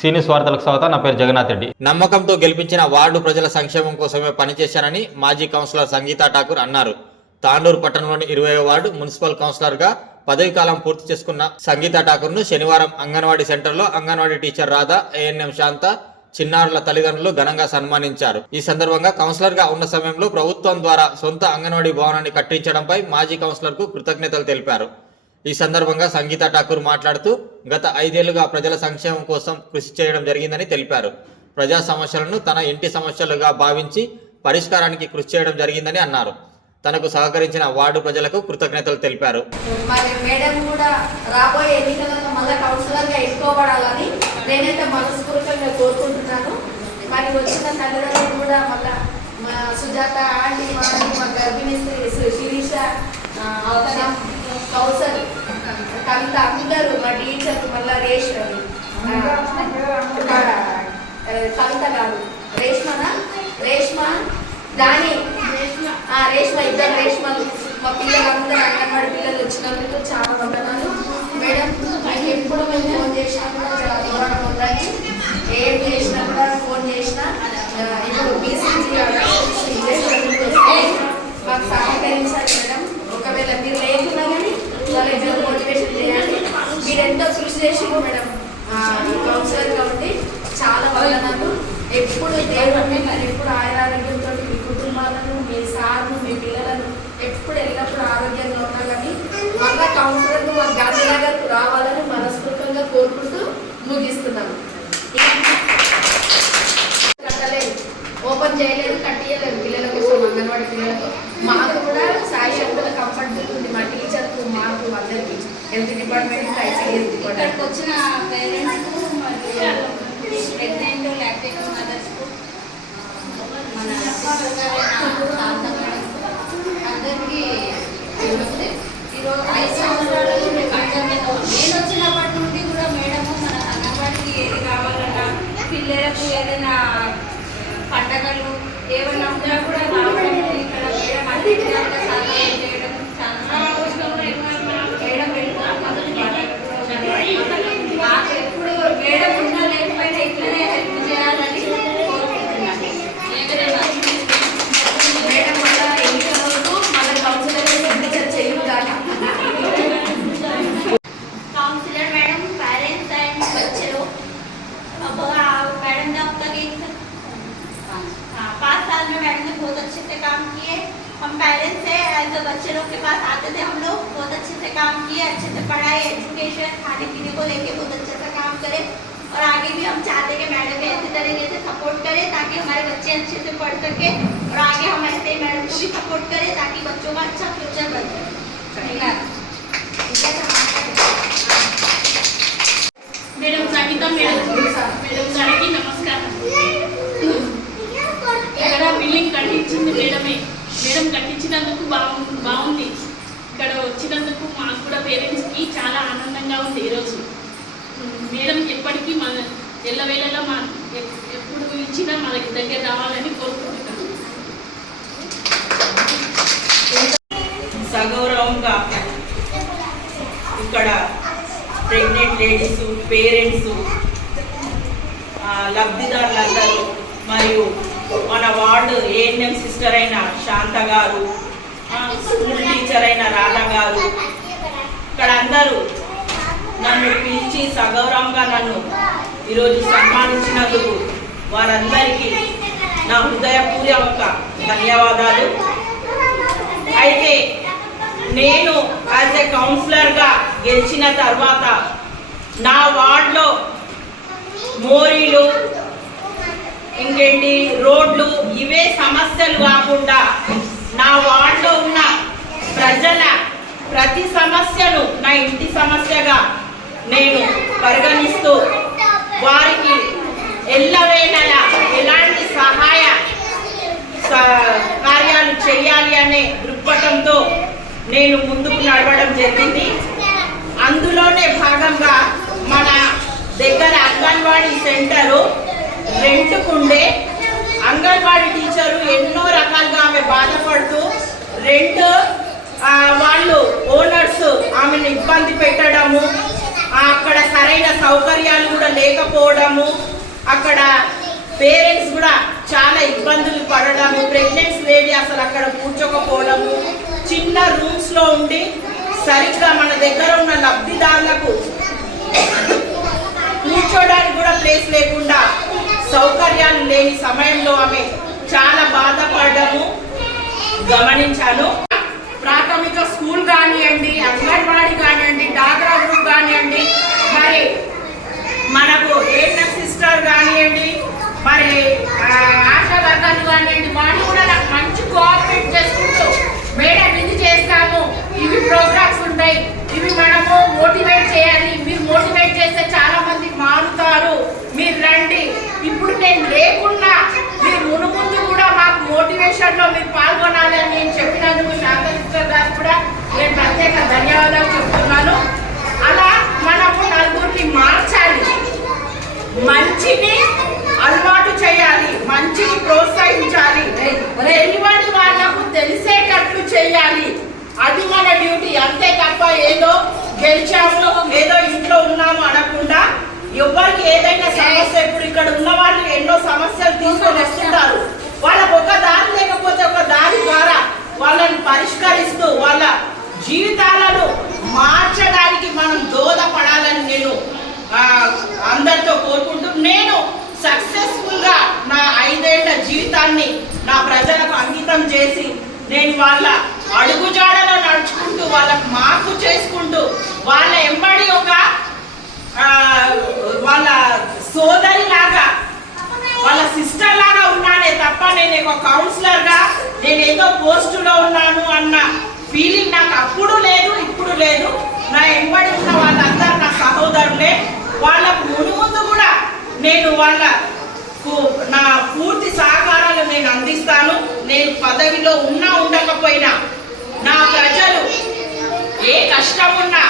Seniors వార్తలకు స్వాగతం నా పేరు జగన్నాథ్ రెడ్డి. నమ్మకంతో గెలిపించిన వార్డు ప్రజల సంక్షేమం కోసమే పనిచేశానని మాజీ కౌన్సిలర్ సంగీతా ఠాకూర్ అన్నారు. తాండూరు పట్టణంలోని ఇరవై వార్డు మున్సిపల్ కౌన్సిలర్గా పదవి కాలం పూర్తి చేసుకున్న సంగీతా ఠాకూర్ను శనివారం అంగన్వాడీ సెంటర్లో అంగన్వాడీ టీచర్ రాధా ఏఎన్ఎం శాంత చిన్నారుల తల్లిదండ్రులు ఘనంగా సన్మానించారు. ఈ సందర్భంగా కౌన్సిలర్గా ఉన్న సమయంలో ప్రభుత్వం ద్వారా సొంత అంగన్వాడీ భవనాన్ని కట్టించడంపై మాజీ కౌన్సిలర్కు కృతజ్ఞతలు తెలిపారు. ఈ సందర్భంగా సంగీత ఠాకూర్ మాట్లాడుతూ గత ఐదేళ్ళుగా ప్రజల సంక్షేమం కోసం కృషి చేయడం జరిగిందని తెలిపారు. ప్రజా సమస్యలను తన ఇంటి సమస్యలుగా భావించి పరిష్కారానికి కృషి చేయడం జరిగిందని అన్నారు. తనకు సహకరించిన వార్డు ప్రజలకు కృతజ్ఞతలు తెలిపారు. మరి మేడం కూడా రాబోయే ఎన్నికలలో మళ్ళీ కౌన్సిలర్గా ఎన్నుకోబడాలని నేనైతే మనస్ఫూర్తిగా కోరుకుంటున్నాను. మరి వచ్చిన తల్లిదండ్రులు కూడా సుజాత ఆంటీ మా గర్భిణీ శిరీష ఆ, కౌసల్ కవిత అందరూ మా టీచర్ మళ్ళా రేష్ కవిత కాదు రేష్మనా? రేష్మ? దాని? ఆ రేష్మ ఇద్దరు రేష్మలు. మా పిల్లలందరూ అంగన్వాడి పిల్లలు వచ్చినందుకు చాలా వందనాలు. మేడం ఎప్పుడు మేము ఫోన్ చేసినా కూడా చాలా దూరంగా ఉందండి ఏం చేసినా కూడా ఫోన్ చేసినా ఇప్పుడు బీసీజీ మాకు సహకరించాలి మేడం ఒకవేళ మీరు లేకున్నా కానీ వాళ్ళ మోటివేషన్ చేయాలి మీరు ఎంతో కృషి చేసిండ్రు మేడం కౌన్సిలర్ కాబట్టి చాలా వందనాలు ఎప్పుడు దేవుడిని నన్ను ఎప్పుడు ఆయురారోగ్యంతో మీ కుటుంబాలను మీ సార్ను మీ పిల్లలను ఎప్పుడు ఎల్లప్పుడూ ఆరోగ్యంగా ఉండాలని మళ్ళా కౌన్సిలర్ మా గాంధీనగర్కు రావాలని మనస్ఫూర్తిగా కోరుకుంటూ ముగిస్తున్నాను. ఓపెన్ చేయలేదు కట్టియలేదు పిల్లల కోసం అంగన్వాడీ పిల్లలకు మాకు కూడా సాయి శక్తుల కంఫర్ట్ ఉంది మా టీచర్కు మాకు అందరికి హెల్త్ డిపార్ట్మెంట్ ఐసీఎస్ డిపార్ట్మెంట్ ఇక్కడికి వచ్చిన పేరెంట్స్ మరియు ప్రెగ్నెంట్ లాక్టేషన్ మదర్స్కు మన సిస్టర్ గారైన శాంత మేడం అందరికీ నమస్తే ఈరోజు ఐదు సంవత్సరాలలో మేము కృతజ్ఞత నేను వచ్చినప్పటి నుండి కూడా మేడము మన అంగన్వాడికి ఏది కావాలన్నా పిల్లలకు ఏదైనా పండగలు ఏమైనా ఉన్నా కూడా अच्छे से काम किए। हम पेरेंट्स हैं जो बच्चे लोग के पास आते थे, हम लोग बहुत अच्छे से काम किए, अच्छे से पढ़ाई एजुकेशन खाने पीने को लेके बहुत अच्छे से काम करें। और आगे भी हम चाहते कि मैडम ऐसे तरीके से सपोर्ट करें, ताकि हमारे बच्चे अच्छे से पढ़ सके। और आगे हम ऐसे मैडम को भी सपोर्ट करें, ताकि बच्चों का अच्छा फ्यूचर बन सके। मैडम सानिता मैडम मैडम सानिकी नमस्कार। కట్టించింది మేడమే. మేడం కట్టించినందుకు బాగుంది బాగుంది. ఇక్కడ వచ్చినందుకు మాకు కూడా పేరెంట్స్కి చాలా ఆనందంగా ఉంది ఈరోజు. మేడం ఎప్పటికీ మన ఎల్లవేళలా మా ఎప్పుడు ఇచ్చినా మనకి దగ్గర రావాలని కోరుకుంటున్నాను. సగౌరవంగా ఇక్కడ ప్రెగ్నెంట్ లేడీస్ పేరెంట్స్ లబ్ధిదారులందరూ మరియు మన వార్డు ఏఎన్ఎం సిస్టర్ అయిన శాంత గారు స్కూల్ టీచర్ అయిన రాధ గారు ఇక్కడ అందరూ నన్ను పిలిచి సగౌరవంగా నన్ను ఈరోజు సన్మానించినందుకు వారందరికీ నా హృదయపూర్వక ధన్యవాదాలు. అయితే నేను యాజ్ ఎ కౌన్సిలర్గా గెలిచిన తర్వాత నా వార్డులో మోరీలు ఇంకేంటి? రోడ్లు ఇవే సమస్యలు కాకుండా నా వార్డులో ఉన్న ప్రజల ప్రతి సమస్యను నా ఇంటి సమస్యగా నేను పరిగణిస్తూ వారికి ఎల్లవేళలా ఎలాంటి సహాయ కార్యాలు చేయాలి అనే దృక్పథంతో నేను ముందుకు నడవడం జరిగింది. అందులోనే భాగంగా మన దగ్గర అంగన్వాడీ సెంటరు రెంట్కుండే అంగన్వాడీ టీచరు ఎన్నో రకాలుగా ఆమె బాధపడుతూ రెంట్ వాళ్ళు ఓనర్స్ ఆమెను ఇబ్బంది పెట్టడము అక్కడ సరైన సౌకర్యాలు కూడా లేకపోవడము అక్కడ పేరెంట్స్ కూడా చాలా ఇబ్బందులు పడడము ప్రెగ్నెన్సీ లేడీ అసలు అక్కడ కూర్చోకపోవడము చిన్న రూమ్స్లో ఉండి సరిగ్గా మన దగ్గర ఉన్న లబ్ధిదారులకు కూర్చోడానికి కూడా ప్లేస్ లేకుండా సౌకర్యాలు లేని సమయంలో ఆమె చాలా బాధపడము. గమనించాను. ప్రాథమిక స్కూల్ కానివ్వండి అంగన్వాడీ కానివ్వండి డాక్టర్ గ్రూప్ కానివ్వండి మరి మనకు ఏఎన్ఎం సిస్టర్ కానివ్వండి మరి ఆశా వర్గాలు కానివ్వండి వాళ్ళు కూడా నాకు మంచి కోఆపరేట్ చేసుకుంటూ మేడం ఇది చేస్తాము ఇవి ప్రోగ్రామ్స్ ఉంటాయి ఇవి మనము మోటివేట్ చేయాలి మీరు మోటివేట్ చేస్తే చాలా మంది మారుతారు మీరు రండి ఇప్పుడు నేను లేకున్నా మీరు మునుముందు కూడా మాకు మోటివేషన్ మీరు పాల్గొనాలి అని నేను చెప్పినందుకు శాంత గారు కూడా నేను ప్రత్యేక ధన్యవాదాలు చెప్తున్నాను. అలా మనము నలుగురిని మార్చాలి. మంచిని అలవాటు చేయాలి. మంచిని ప్రోత్సహించాలి. తెలియని వాళ్ళకు తెలిసేటట్లు చేయాలి. అది మన డ్యూటీ. అంతే తప్ప ఏదో గెలిచాము ఏదో ఇంట్లో ఉన్నాము అనకుండా ఎవరికి ఏదైనా సమస్య ఇప్పుడు ఇక్కడ ఉన్న వాళ్ళు ఎన్నో సమస్యలు తీసుకొని వస్తుంటారు. వాళ్ళకు ఒక దారి లేకపోతే ఒక దారి ద్వారా వాళ్ళని పరిష్కరిస్తూ వాళ్ళ జీవితాలను మార్చడానికి మనం దోదపడాలని నేను అందరితో కోరుకుంటూ నేను సక్సెస్ఫుల్గా నా ఐదేళ్ళ జీవితాన్ని నా ప్రజలకు అంకితం చేసి నేను వాళ్ళ అడుగుజాడలో నడుచుకుంటూ వాళ్ళ మార్పు చేసుకుంటూ వాళ్ళ ఎంబడి ఒక ఆ, వాళ్ళ సోదరి లాగా వాళ్ళ సిస్టర్ లాగా ఉన్నానే తప్ప నేను ఒక కౌన్సిలర్గా నేను ఏదో పోస్టులో ఉన్నాను అన్న ఫీలింగ్ నాకు అప్పుడు లేదు. నా ఎంబడి ఉన్న వాళ్ళందరూ నా సహోదరులే. వాళ్ళకు ముందు ముందు కూడా నేను వాళ్ళకు నా పూర్తి సహకారాలు నేను అందిస్తాను. నేను పదవిలో ఉన్నా ఉండకపోయినా నా ప్రజలు ఏ కష్టం ఉన్నా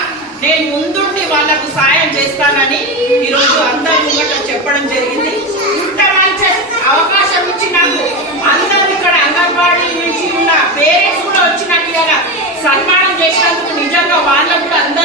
నేను ముందుండి వాళ్ళకు సాయం చేస్తానని ఈరోజు అందరి ముంగట చెప్పడం జరిగింది. ఇంత మంచి అవకాశం ఇచ్చినందుకు అందరూ ఇక్కడ అంగన్వాడీ నుంచి ఉన్న పేరెంట్స్ కూడా వచ్చి సన్మానం చేసినందుకు నిజంగా వాళ్ళకు కూడా అందరూ